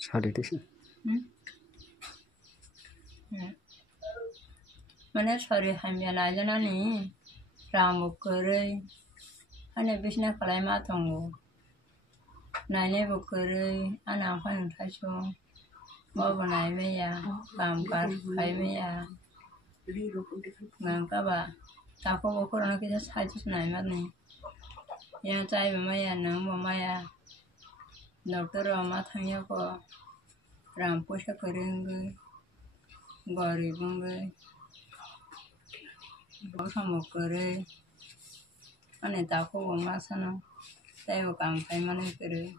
Sari itu sih. Mana sorry hamil aja nani, ramu kere, ane bisnya kalau matang nanya bukere, anak kan tahu, mau benai ya, kamkar kai ya, ngangka ba, tako bukere nak kita saja senai mat nih, yang cai ya, nang ya, dokter ramat hanya ko, rampu sekereng gari bungge, sama kere, ane tako bama sana, saya kampai mana kere.